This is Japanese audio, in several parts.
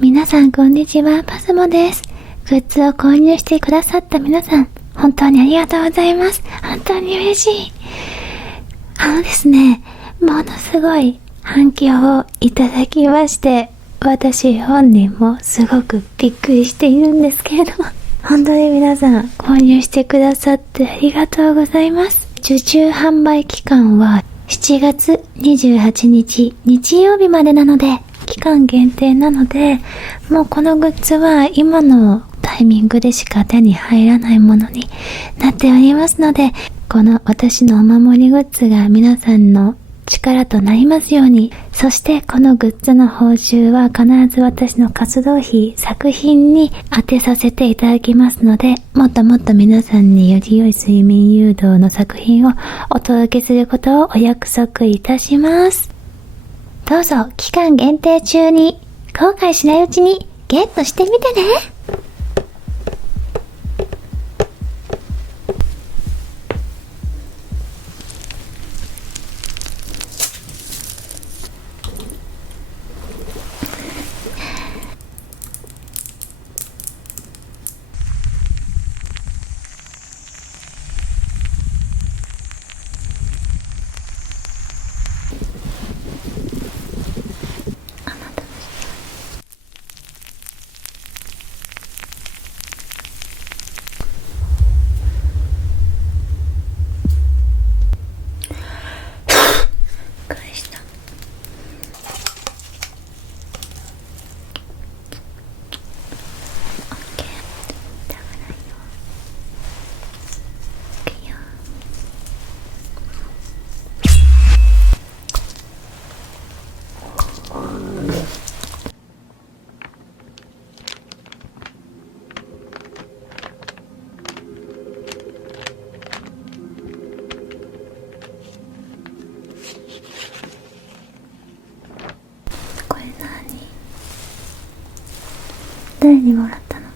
皆さんこんにちは、パスモです。グッズを購入してくださった皆さん、本当にありがとうございます。本当に嬉しい。ですね、ものすごい反響をいただきまして、私本人もすごくびっくりしているんですけれども、本当に皆さん購入してくださってありがとうございます。受注販売期間は7月28日日曜日までなので、期間限定なので、もうこのグッズは今のタイミングでしか手に入らないものになっておりますので、この私のお守りグッズが皆さんの力となりますように。そしてこのグッズの報酬は必ず私の活動費、作品に当てさせていただきますので、もっともっと皆さんにより良い睡眠誘導の作品をお届けすることをお約束いたします。どうぞ期間限定中に後悔しないうちにゲットしてみてね。誰にもらったの？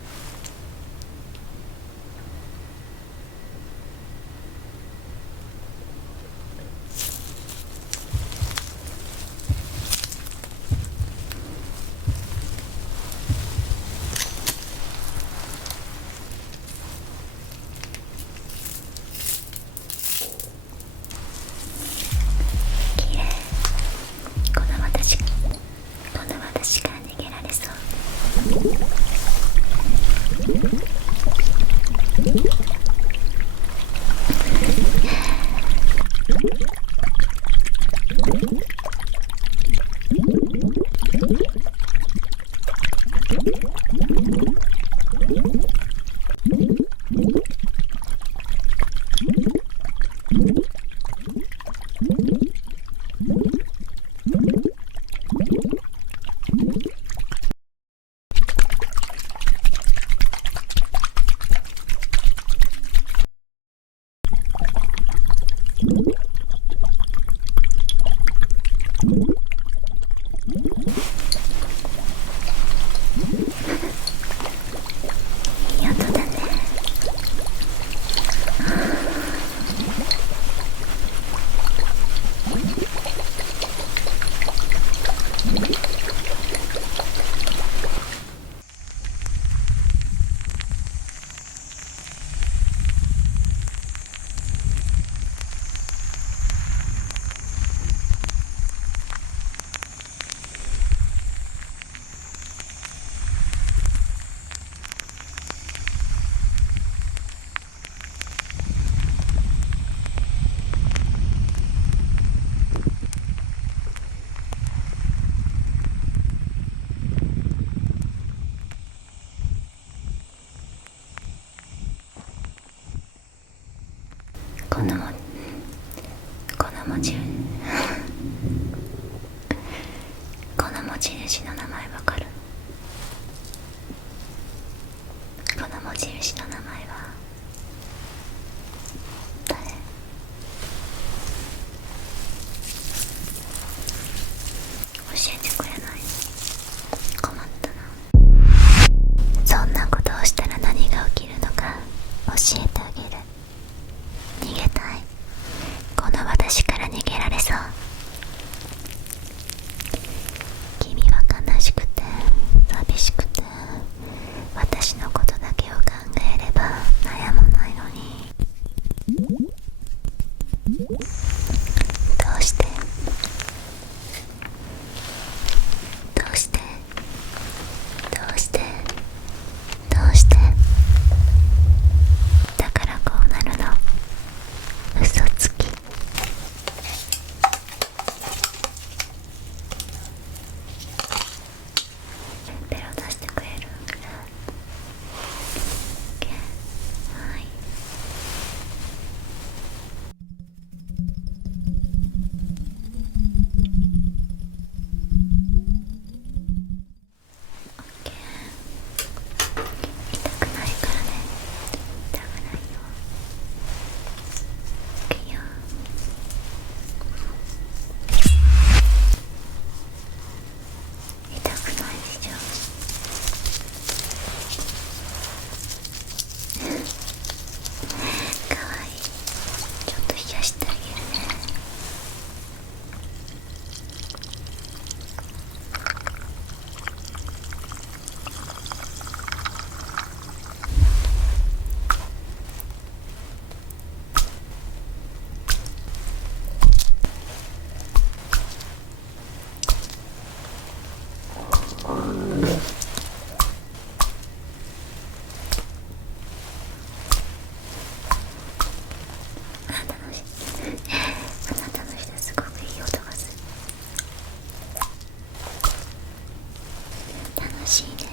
きれい。この私から逃げられそう。いい音だね。この持ち主の名前わかる？この持ち主の名前は誰？教えてくれない？困ったな。そんなことをしたら何が起きるのか教えてあげる。逃げたい？この私から逃げられそう？君は悲しくて寂楽しいね。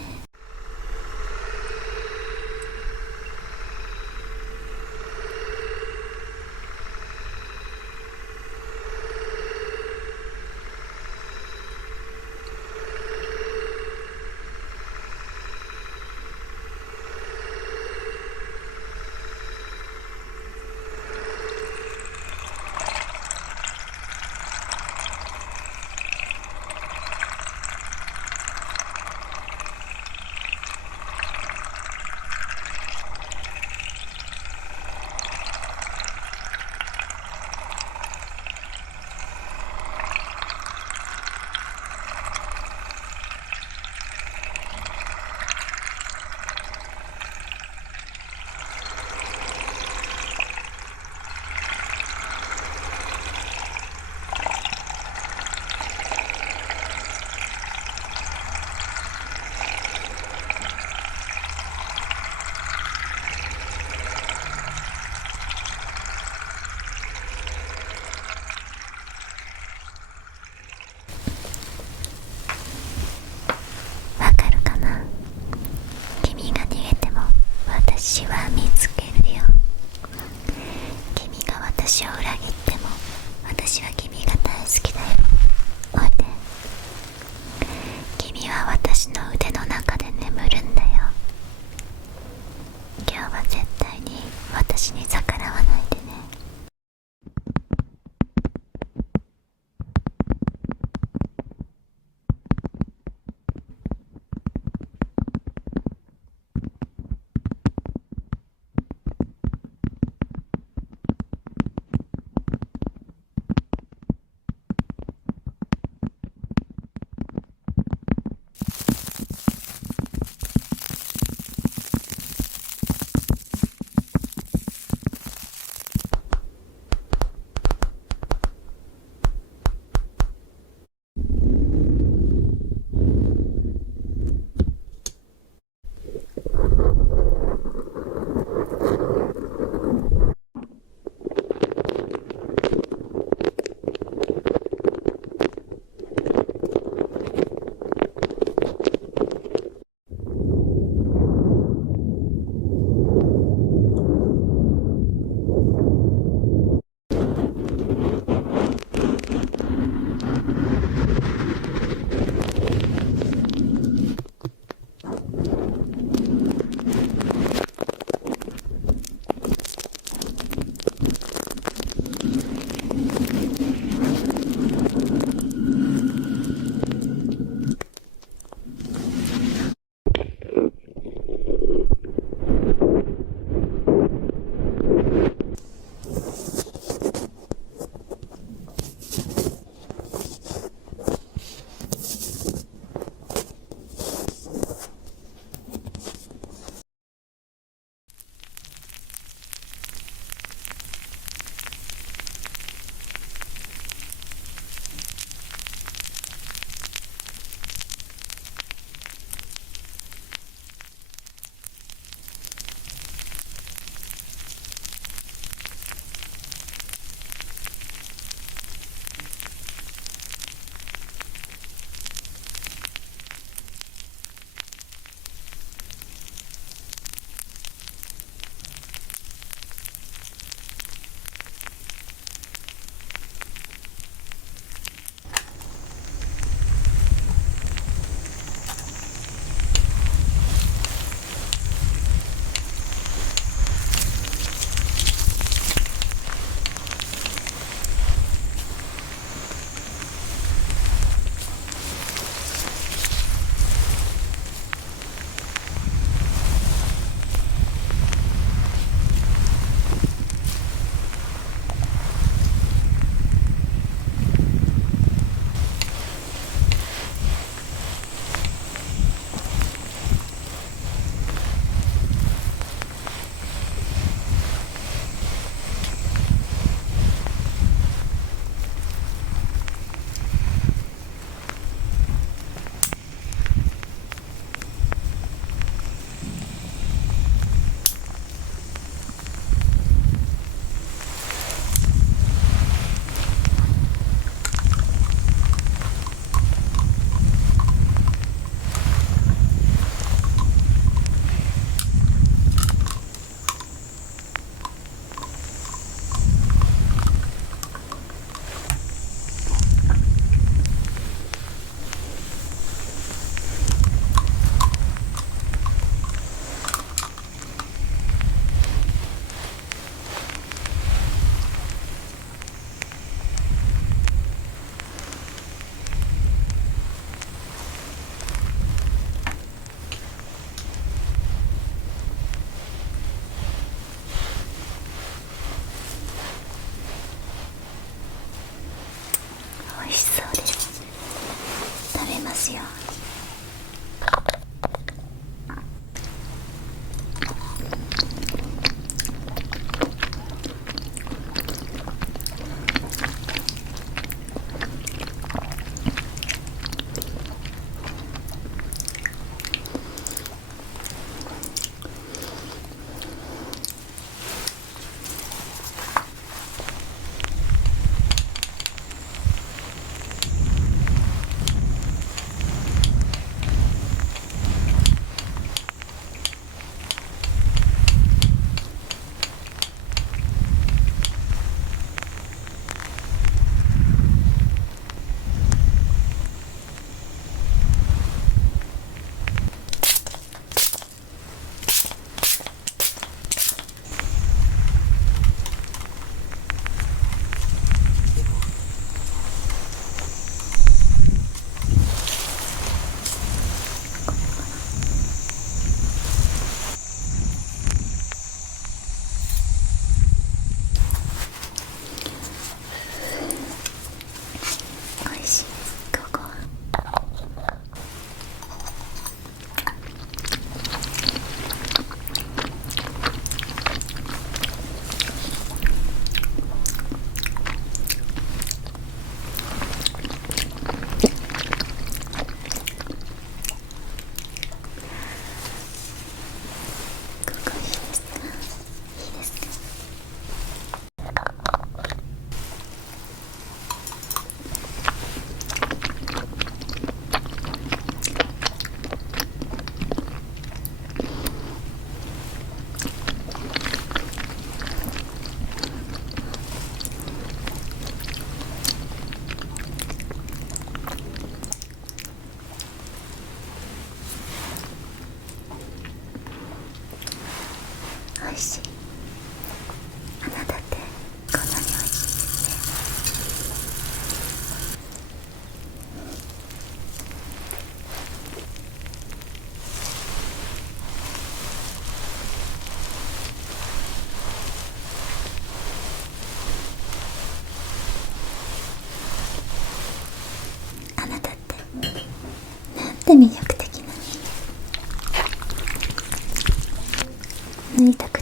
にたく